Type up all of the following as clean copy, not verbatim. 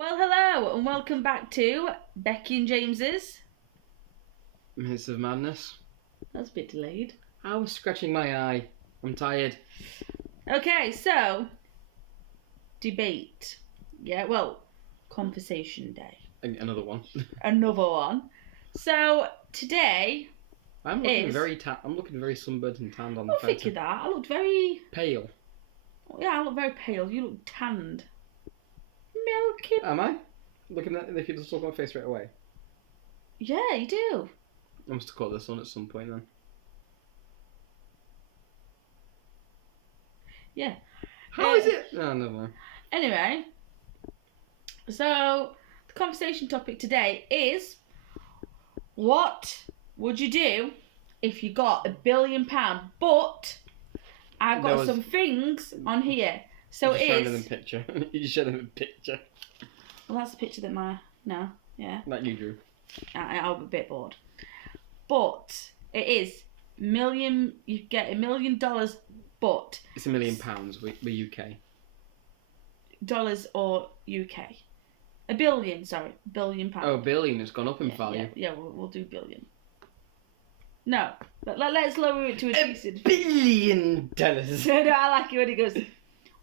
Well, hello and welcome back to Becky and James's. Minutes of Madness. That's a bit delayed. I was scratching my eye. I'm tired. Okay, so debate. Yeah, well, conversation day. Another one. Another one. So today I'm looking is... I'm looking very sunburned and tanned on the I photo. figured that. I looked very... Pale. Yeah, I look very pale. You look tanned. Milky. Am I? Looking at if you just look at my face straight away. Yeah, you do. I must have caught the sun at some point then. Yeah. How is it? Oh, never mind. Anyway, so the conversation topic today is, what would you do if you got £1 billion? But I've got some things on here. So it is... them a picture. You just showed them a picture. Well, that's the picture that yeah. That you drew. I'll be a bit bored. But it is million. You get $1 million, but it's £1 million. We're UK. Dollars or UK. £1 billion, sorry, £1 billion. Oh, billion has gone up in value. Yeah, we'll do billion. No, let's lower it to a decent. $1 billion. No, I like it when he goes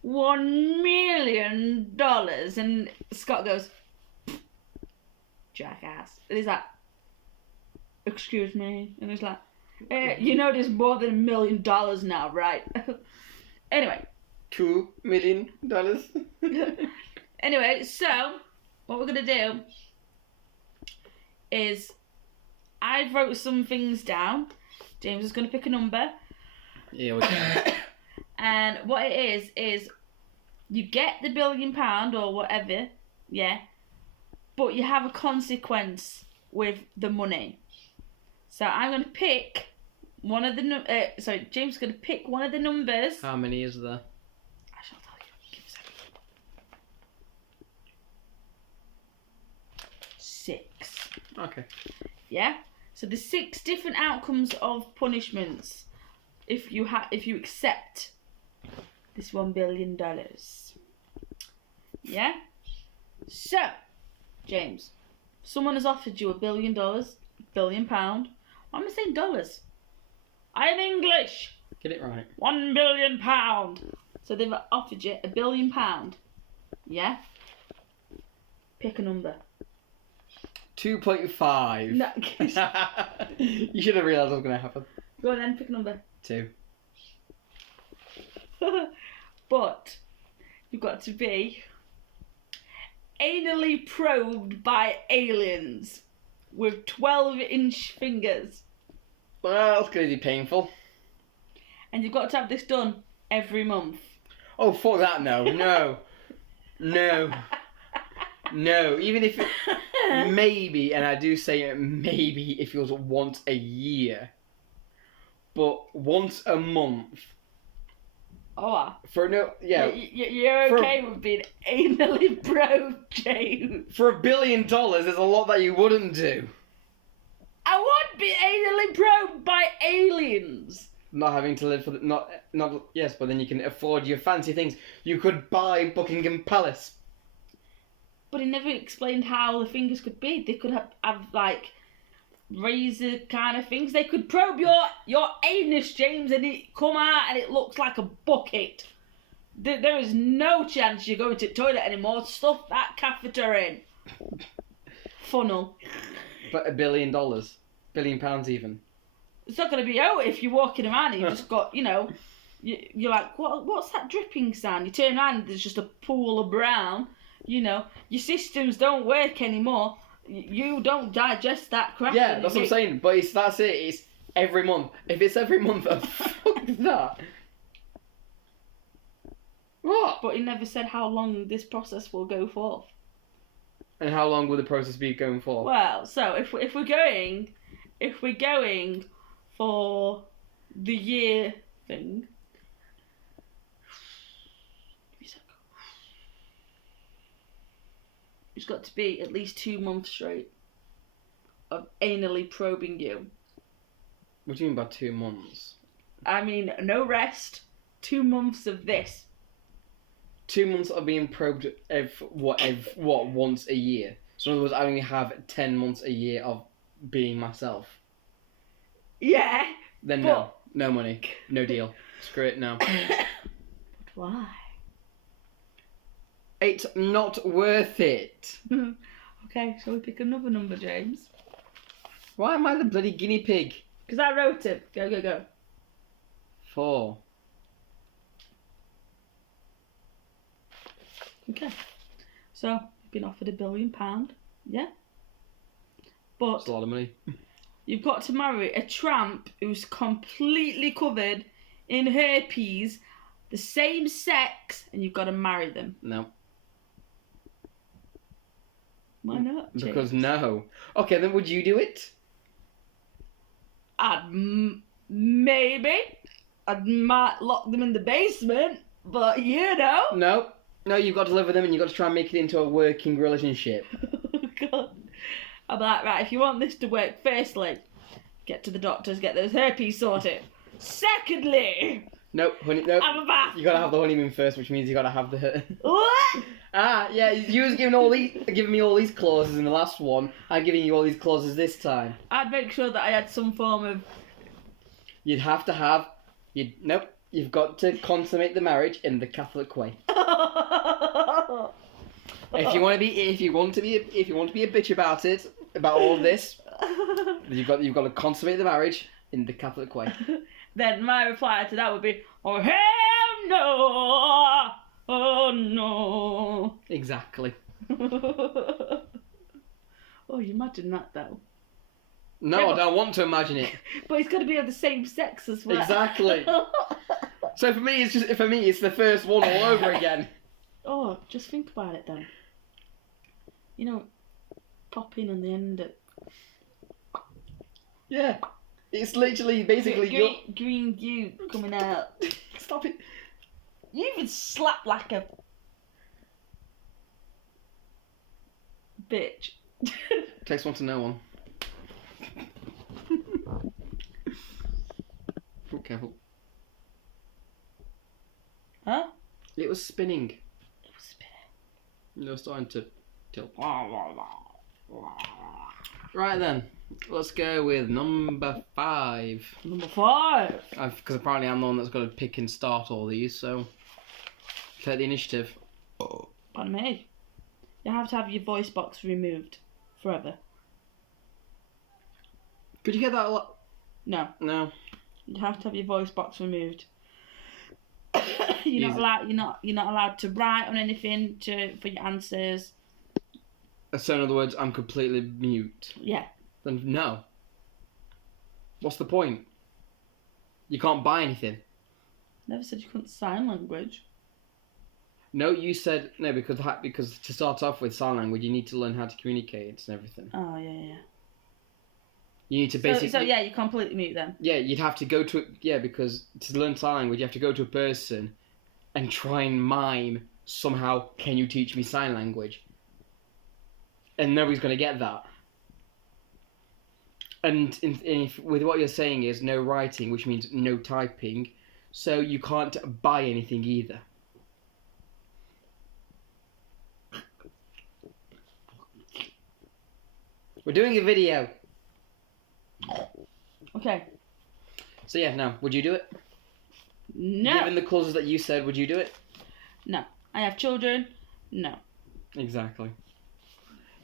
$1 million, and Scott goes, jackass. And he's like, excuse me, and he's like, you know there's more than $1 million now, right? Anyway. $2 million. Anyway, so what we're gonna do is I wrote some things down. James is gonna pick a number. Yeah, okay. And what it is you get the £1 billion or whatever, yeah, but you have a consequence with the money. So I'm gonna pick one of the James is gonna pick one of the numbers. How many is there? I shall tell you. Give me a second. 6. Okay. Yeah. So there's 6 different outcomes of punishments if you accept this $1 billion. Yeah. So, James, someone has offered you $1 billion, £1 billion. Why am I saying dollars? I am English. Get it right. £1 billion. So they've offered you £1 billion. Yeah. Pick a number. 2.5. No. You should have realised what was going to happen. Go on then, pick a number. 2. But you've got to be anally probed by aliens with 12-inch fingers. Well, that's going to be painful. And you've got to have this done every month. Oh, fuck that, no. No. Even if it... Maybe, and I do say maybe if it was once a year. But once a month. Oh, for no, yeah. You're okay with being anally probed, James? For $1 billion, there's a lot that you wouldn't do. I would be anally probed by aliens. Not having to live for the yes, but then you can afford your fancy things. You could buy Buckingham Palace. But he never explained how the fingers could be. They could have like razor kind of things. They could probe your anus, James, and it come out and it looks like a bucket. There is no chance you're going to the toilet anymore. Stuff that catheter in. Funnel. But $1 billion. £1 billion even. It's not going to be out if you're walking around and you just got, you're like, what's that dripping sound? You turn around and there's just a pool of brown. Your systems don't work anymore. You don't digest that crap. Yeah, that's what I'm saying. But that's it. It's every month. If it's every month, fuck that. What? But he never said how long this process will go for. And how long will the process be going for? Well, so if we're going for the year thing. It's got to be at least 2 months straight of anally probing you. What do you mean by 2 months? I mean, no rest. 2 months of this. 2 months of being probed once a year. So in other words, I only have 10 months a year of being myself. Yeah. Then but... no money, no deal. Screw it, no. Why? It's not worth it. Okay, shall we pick another number, James? Why am I the bloody guinea pig? Because I wrote it. Go. 4. Okay. So, you've been offered £1 billion. Yeah? But That's a lot of money. you've got to marry a tramp who's completely covered in herpes, the same sex, and you've got to marry them. No. Why not, James? Because no. Okay, then would you do it? Maybe. I might lock them in the basement, but you know. No. No, you've got to live with them and you've got to try and make it into a working relationship. Oh, God. I'm like, right, if you want this to work, firstly, get to the doctors, get those herpes sorted. Secondly... Nope, honey, nope. I'm a bath. You gotta have the honeymoon first, which means you gotta have the... What? Yeah, you was giving me all these clauses in the last one. I'm giving you all these clauses this time. I'd make sure that I had some form of... You'd have to have... Nope, you've got to consummate the marriage in the Catholic way. If you want to be a bitch about it, about all of this, you've got to consummate the marriage in the Catholic way. Then my reply to that would be, oh hell no, oh no. Exactly. Oh, you imagine that though. No, Yeah, I don't want to imagine it. But it's got to be of the same sex as well. Exactly. So for me, it's the first one all over again. Oh, just think about it then. You know, pop in on the end of... Yeah. It's literally basically green goo coming out. Stop it. You even slap like a bitch. Takes one to know one. Oh, careful. Huh? It was spinning. It was spinning. It was starting to tilt. Right then, let's go with number 5. Number 5. Because apparently I'm the one that's got to pick and start all these, so take the initiative. Pardon me. You have to have your voice box removed forever. Could you get that a lot? No. No. You have to have your voice box removed. You're not allowed to write on anything for your answers. So in other words, I'm completely mute. Yeah. Then no. What's the point? You can't buy anything. Never said you couldn't sign language. No, you said no because to start off with sign language, you need to learn how to communicate and everything. Oh yeah. You need to basically. So yeah, you're completely mute then. Yeah, you'd have to go to because to learn sign language, you have to go to a person and try and mime somehow. Can you teach me sign language? And nobody's going to get that. And with what you're saying is no writing, which means no typing, so you can't buy anything either. We're doing a video. Okay. So yeah, now, would you do it? No. Given the clauses that you said, would you do it? No. I have children. No. Exactly.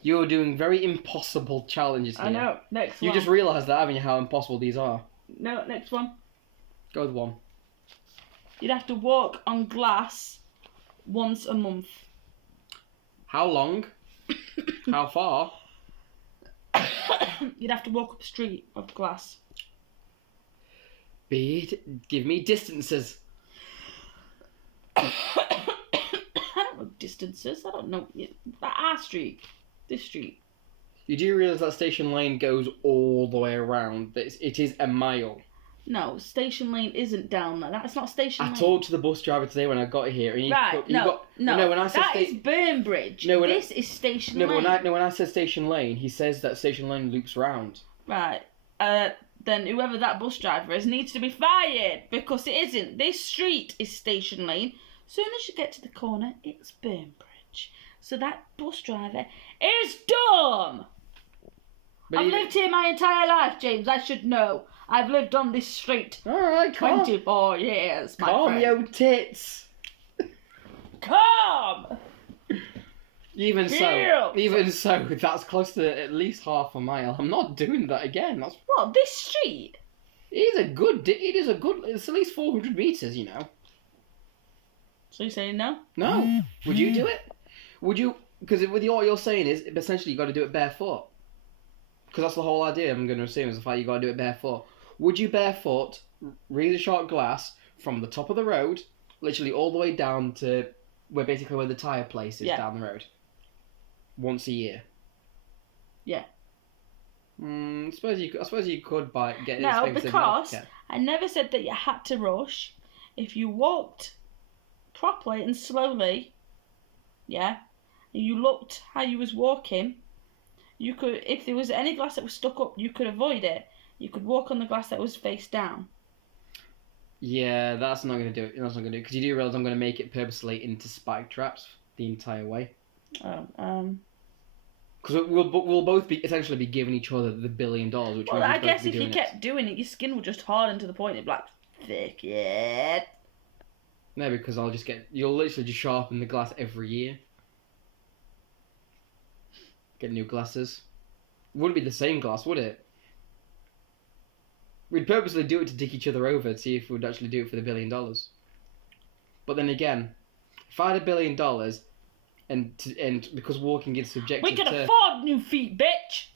You're doing very impossible challenges here. I know. Next one. You just realised that, haven't you, how impossible these are? No, next one. Go with 1. You'd have to walk on glass once a month. How long? How far? You'd have to walk up a street of glass. Give me distances. I don't know distances. I don't know. Our street. This street. You do realise that Station Lane goes all the way around. It is a mile. No, Station Lane isn't down there. That's not Station Lane. I talked to the bus driver today when I got here. And No, when I said that is Burnbridge. No, this is Station Lane. When I said Station Lane, he says that Station Lane loops round. Right. Then whoever that bus driver is needs to be fired because it isn't. This street is Station Lane, Soon as you get to the corner, it's Burnbridge. So that bus driver is dumb. But I've lived here my entire life, James. I should know. I've lived on this street Alright, 24 years, my calm friend. your tits. Calm! Even Chill. so, that's close to at least half a mile. I'm not doing that again. That's What, this street? It is a good. It's at least 400 meters. You know. So you're saying no? No. Would you do it? Would you? Because what you're saying is essentially you got to do it barefoot. Because that's the whole idea. I'm going to assume is the fact you got to do it barefoot. Would you barefoot, razor sharp glass from the top of the road, literally all the way down to where the tire place is down the road, once a year? Yeah. I suppose you could get it. No, because I never said that you had to rush. If you walked properly and slowly, and you looked how you was walking, you could, if there was any glass that was stuck up, you could avoid it. You could walk on the glass that was face down. Yeah, that's not going to do it. That's not going to do it. Because you do realise I'm going to make it purposely into spike traps the entire way. Because we'll both essentially be giving each other the $1 billion. Which well, I guess if you kept doing it, your skin would just harden to the point it'd be like, thick, yeah. No, because you'll literally just sharpen the glass every year. Get new glasses. Wouldn't be the same glass, would it? We'd purposely do it to dick each other over to see if we'd actually do it for the $1 billion. But then again, if I had $1 billion, and because walking is subjective, we can afford new feet, bitch.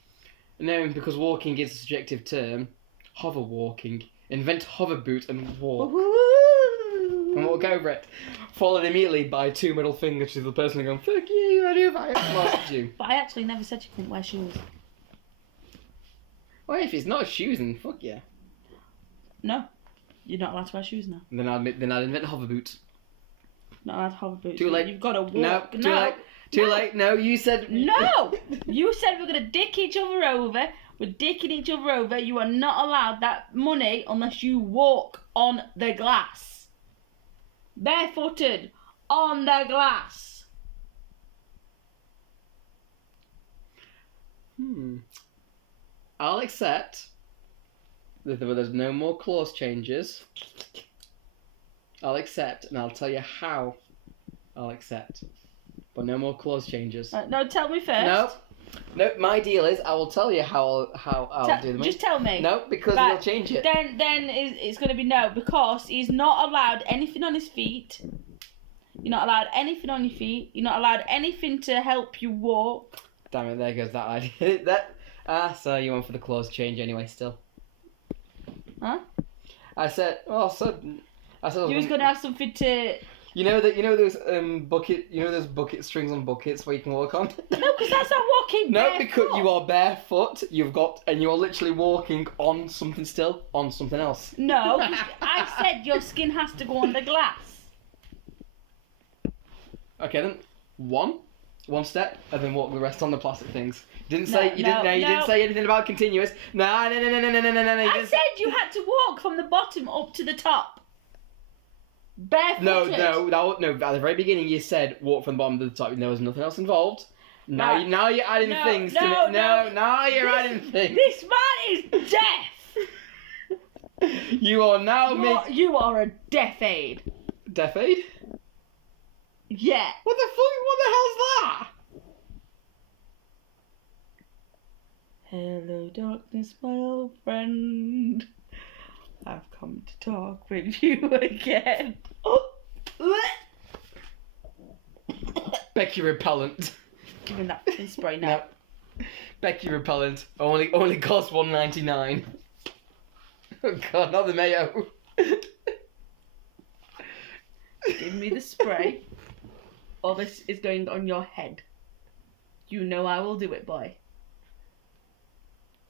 No, because walking is a subjective term. Hover walking. Invent hover boot and walk. Woo-hoo! And walk over it. Followed immediately by 2 middle fingers to the person going, fuck you, I do if I asked you. But I actually never said you couldn't wear shoes. Well, if it's not shoes, then fuck yeah. No. You're not allowed to wear shoes now. Then I'd invent hover boots. Not allowed to hover boots. Too late. You've got to walk. No, too late. Too late. No, you said... No! You said we're going to dick each other over. We're dicking each other over. You are not allowed that money unless you walk on the glass. Barefooted. On the glass. I'll accept that there's no more clause changes. I'll accept, and I'll tell you how I'll accept. But no more clause changes. No, tell me first. No, my deal is I will tell you how I'll do them. Just tell me. No, because Right. we'll change it. Then it's going to be no, because he's not allowed anything on his feet. You're not allowed anything on your feet. You're not allowed anything to help you walk. Damn it, there goes that idea. So you went for the clause change anyway still. Huh? I said You was going to have something to... You know those bucket strings on buckets where you can walk on? No, because that's not walking No, barefoot. because you are barefoot, and you're literally walking on something still, on something else. No, I said your skin has to go on the glass. Okay then, one step, and then walk the rest on the plastic things. You didn't say anything about continuous. No. I said you had to walk from the bottom up to the top. Barefooted. No. At the very beginning, you said walk from the bottom to the top. There was nothing else involved. Now you're adding things to it. Now you're adding things. This man is deaf. You are now You are a deaf aid. Deaf aid? Yeah. What the hell's that? Hello, darkness, my old friend. I've come to talk with you again. Becky repellent. Give me that fucking spray now. No. Becky repellent. Only costs $1.99. Oh god, not the mayo. Give me the spray, or this is going on your head. You know I will do it, boy.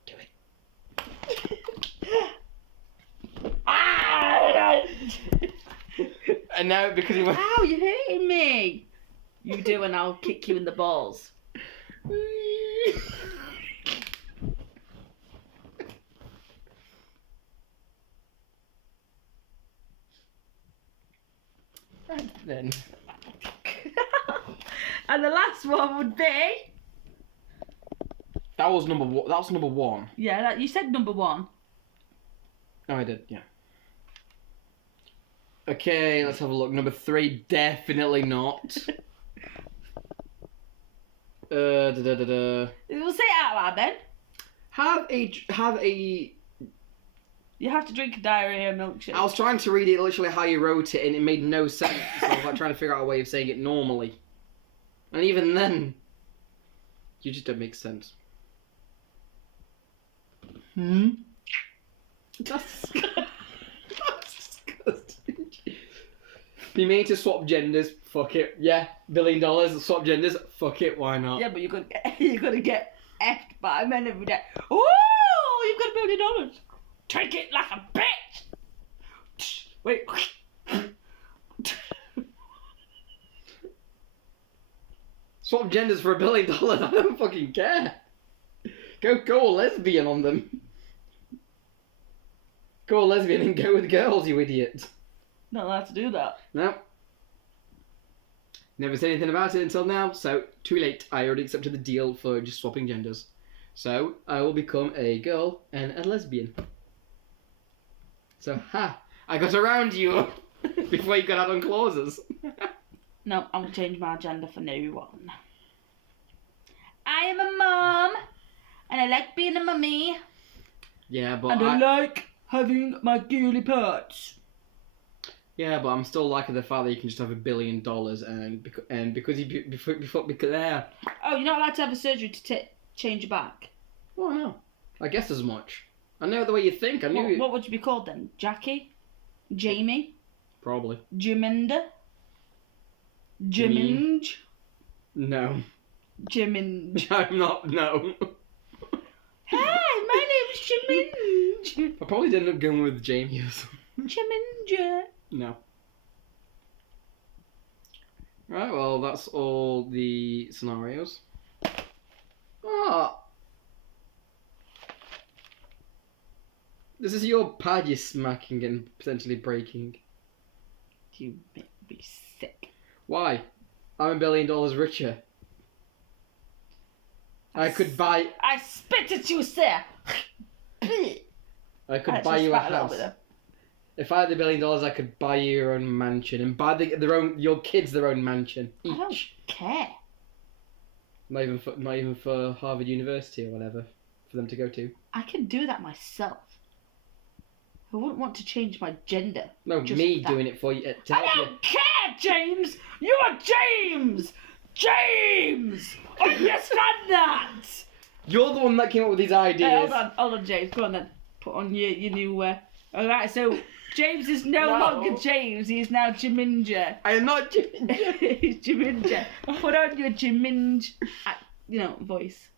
Do it. And now because you went... Ow, you're hurting me. You do, and I'll kick you in the balls. Then. And the last one would be... That was number one. That was number one. Yeah, you said number one. Oh, I did, yeah. Okay, let's have a look. Number three, definitely not. We'll say it out loud then. Have a. You have to drink a diarrhea milkshake. I was trying to read it literally how you wrote it, and it made no sense. So I was like trying to figure out a way of saying it normally, and even then, you just don't make sense. That's disgusting. Be made to swap genders. Fuck it. Yeah, $1 billion. Swap genders. Fuck it. Why not? Yeah, but you're gonna get effed by men every day. Ooh, you've got $1 billion. Take it like a bitch. Wait. Swap genders for $1 billion. I don't fucking care. Go all lesbian on them. Go all lesbian and go with girls, you idiot. Not allowed to do that. No. Never said anything about it until now, so too late. I already accepted the deal for just swapping genders. So I will become a girl and a lesbian. So, I got around you before you got out on clauses. No, I will change my gender for no one. I am a mom, and I like being a mummy. Yeah, but And I like having my girly parts. Yeah, but I'm still liking the fact that you can just have $1 billion and because you because Oh, you're not allowed to have a surgery to change your back. Oh no, I guess as much. I know the way you think. I knew. What would you be called then? Jackie, Jamie, Probably. Jaminda, Jaminge, No. Jaminge. I'm not. No. Hi, my name's Jaminge. I probably ended up going with Jamie or something. Jaminge. No. Right, well, that's all the scenarios. Ah. This is your pad you're smacking and potentially breaking. You make me sick. Why? I'm $1 billion richer. I could buy... I spit at you, sir. I could buy you a house. If I had $1 billion, I could buy you your own mansion and buy your kids their own mansion each. I don't care. Not even for Harvard University or whatever for them to go to. I can do that myself. I wouldn't want to change my gender. No, me doing it for you. I don't care, James. You are James. James. Understand that. You're the one that came up with these ideas. Hey, hold on, James. Go on then. Put on your new. Alright, so James is no longer James. He is now Jaminja. I am not Jaminja. He's Jaminja. Put on your Jaminj, voice.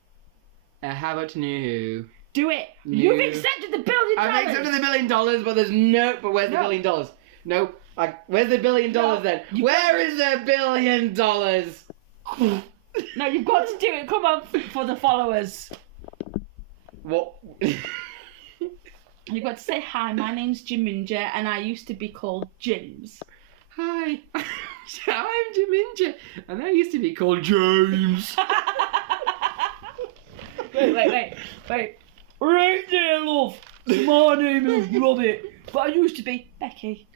How about new? Do it. You've accepted the $1 billion. I've accepted the $1 billion, but there's no. But where's the $1 billion? No. Where's the $1 billion then? Where is the $1 billion? No, you've got to do it. Come on, for the followers. What? You've got to say, hi, my name's Jaminja, and I used to be called James. Hi, I'm Jaminja, and I used to be called James. Wait. Right there, love. My name is Robbie, but I used to be Becky.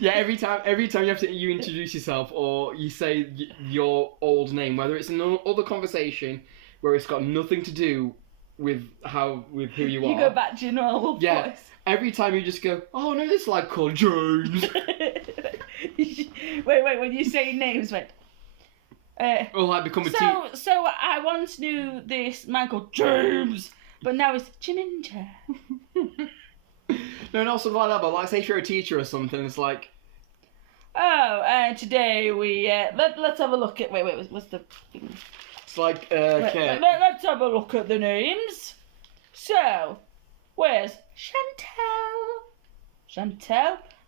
Yeah, every time you introduce yourself or you say your old name, whether it's in another conversation where it's got nothing to do with who you are. You go back to your normal voice. Every time you just go, oh no, this lad called James. wait, when you say names, wait. Well, I become a So I once knew this man called James, but now it's Jaminja. No, not something like that, but like say if you're a teacher or something, it's like... Oh, today we... let's have a look at... Wait, what's the... It's like, okay. Let's have a look at the names. So, where's Chantel?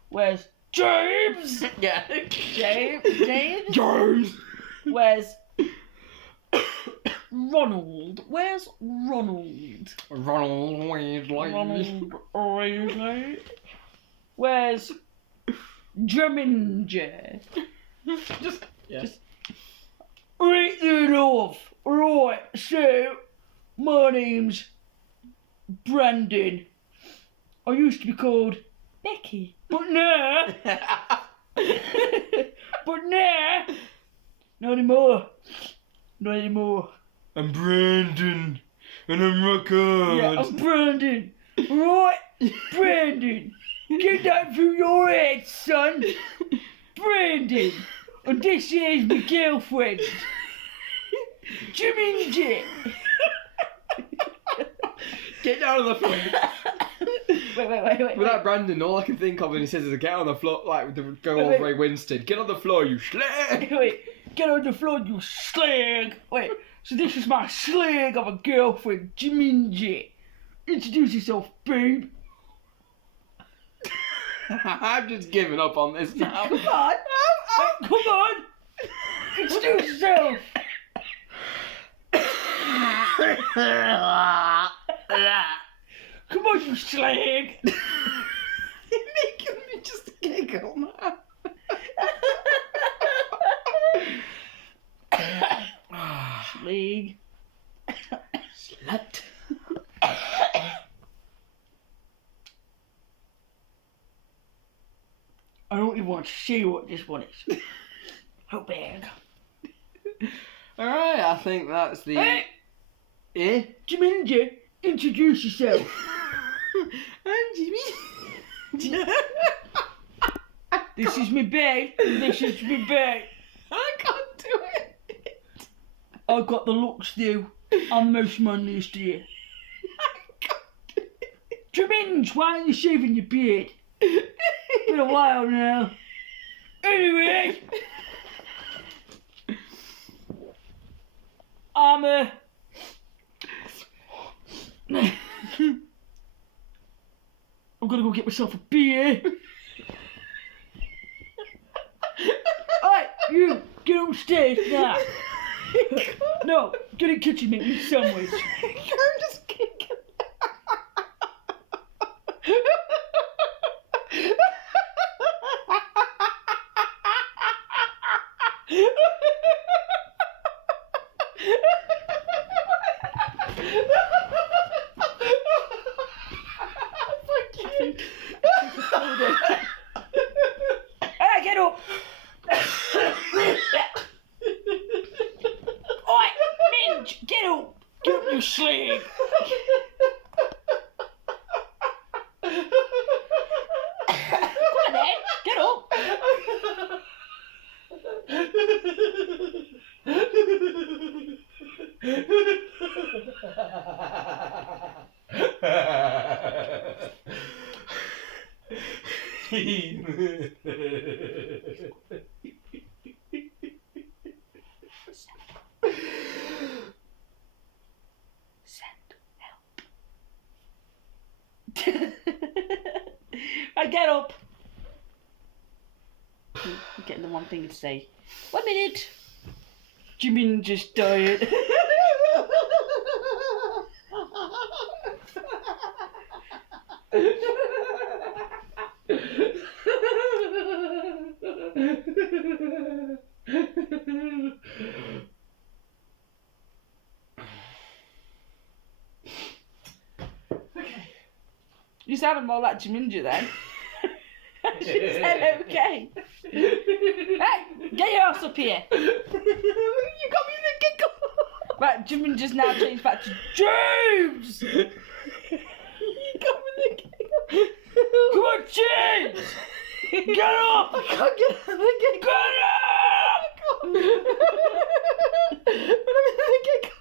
Where's James? Yeah. James. Where's Ronald? Where's Ronald? Ronald Weasley. Where's Druminger. Just Right then off. Right, so, my name's Brandon. I used to be called Becky. But now... but now... Not anymore. Not anymore. I'm Brandon, and I'm rock hard. Yeah, I'm Brandon. Right, Brandon. Get that through your head, son. Brandon. And this here's my girlfriend. Jumanji. Get down on the floor. Wait. Without Brandon, all I can think of when he says is get on the floor, like go all Ray Winston. Get on the floor, you slag. Wait, get on the floor, you slag. Wait, so this is my slag of a girlfriend, Jumanji. Introduce yourself, babe. I've just given up on this now. Come on. Come on. Introduce yourself. Come on, you slag. You're making me just giggle now. Slag. Slut. I don't even want to see what this one is. How bad. Alright, I think that's the... Hey! Eh? Jumanji, introduce yourself. I'm Jimmy. This is me bae. This is me bae. I can't do it. I've got the looks though. I'm the most manliest here. I can't do it. Jumanji, why aren't you shaving your beard? Been a while now. Anyway. I'm gonna go get myself a beer. Alright, you get upstairs now. No, get in the kitchen, make me a sandwich. I'm just kicking. Hey, get up! Oi, Minge, get up! Get up, you slag! Come on then, get up! Send help. I get up. I'm getting the one thing to say. 1 minute. Jimmy just died. You sounded more like Jumanji then. She said okay. Hey, get your ass up here. You got me the giggle. Right, Jumanji's now changed back to James. You got me the giggle. Come on, James. Get up. I can't get out of the giggle. Get up. When I'm in the giggle,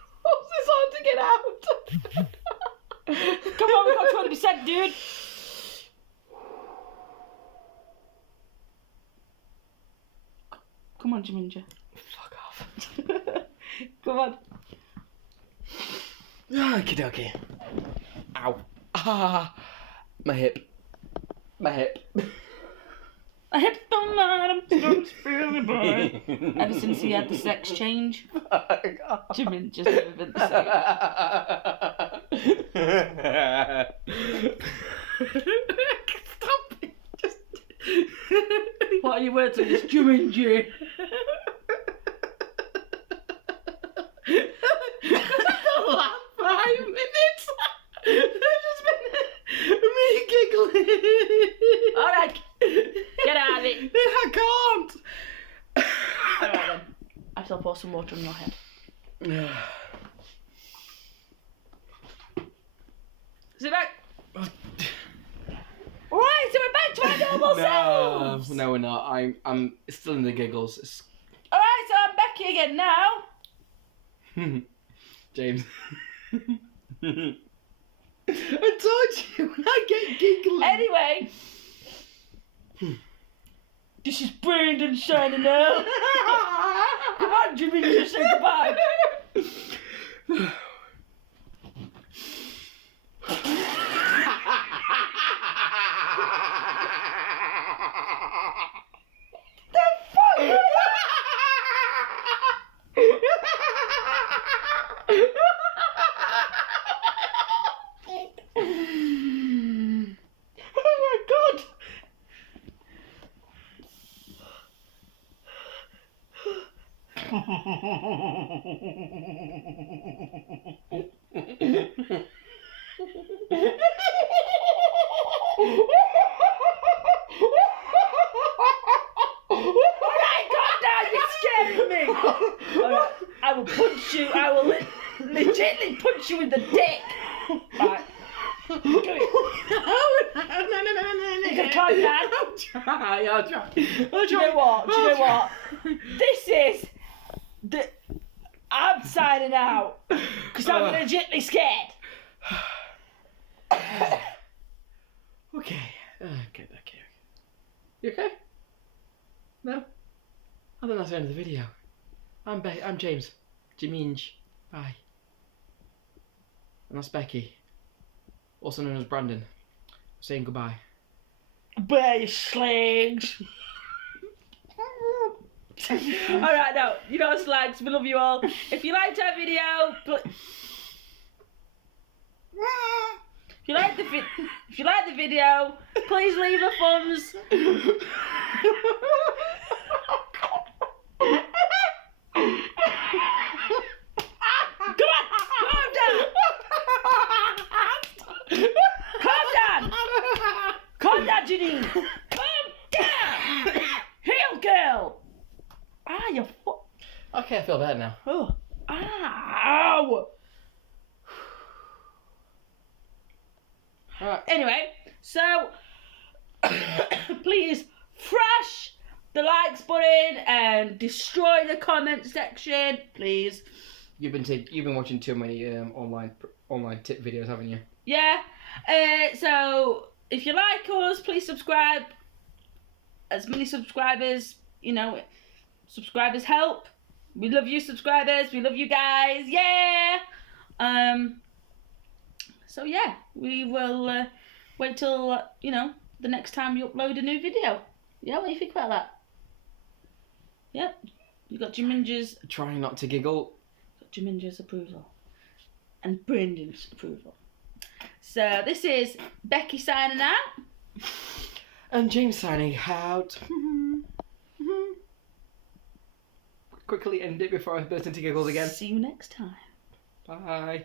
it's hard to get out. Come on, we got 20%, dude. Come on, Jumanji. Fuck off. Come on. Okie dokie. Ow. Ah. My hip. My hip. I hit the man, I'm feeling bad. Ever since he had the sex change, Jumanji's never been the same. Stop it. Just... What are your words on this? Jumanji. The last 5 minutes. There's just been me giggling. Alright, get out of it. I can't. Alright then. I shall pour some water on your head. Sit back. Alright, so we're back to our normal selves. No, we're not. I'm still in the giggles. Alright, so I'm Becky again now. James. I told you when I get giggling. Anyway. This is Brandon signing out. Come on, Jimmy, just say goodbye. I will punch you. I will legitimately punch you in the dick. Right. Do it. No. You can calm down. I'll try. Do you know what? This is the. I'm signing out because I'm legitimately scared. Okay. You okay? No? I think that's the end of the video. I'm James. Jiminj. Bye. And that's Becky. Also known as Brandon. Saying goodbye. Bye, you slags. Alright, no. You know, slags, we love you all. If you liked our video, if you like the video, please leave a thumbs. Calm down, Janine. Calm down. Heel girl. Ah, you Okay, I feel better now. Oh. Ow. Alright. Anyway, so please thrash the likes button and destroy the comment section, please. You've been watching too many online tip videos, haven't you? Yeah. So if you like us, please subscribe. As many subscribers, subscribers help. We love you, subscribers. We love you guys. Yeah. So yeah, we will wait till the next time you upload a new video. Yeah, what do you think about that? Yep. You got Jiminja's. Trying not to giggle. Jiminja's approval. And Brendan's approval. So this is Becky signing out. And James signing out. Quickly end it before I burst into giggles again. See you next time. Bye.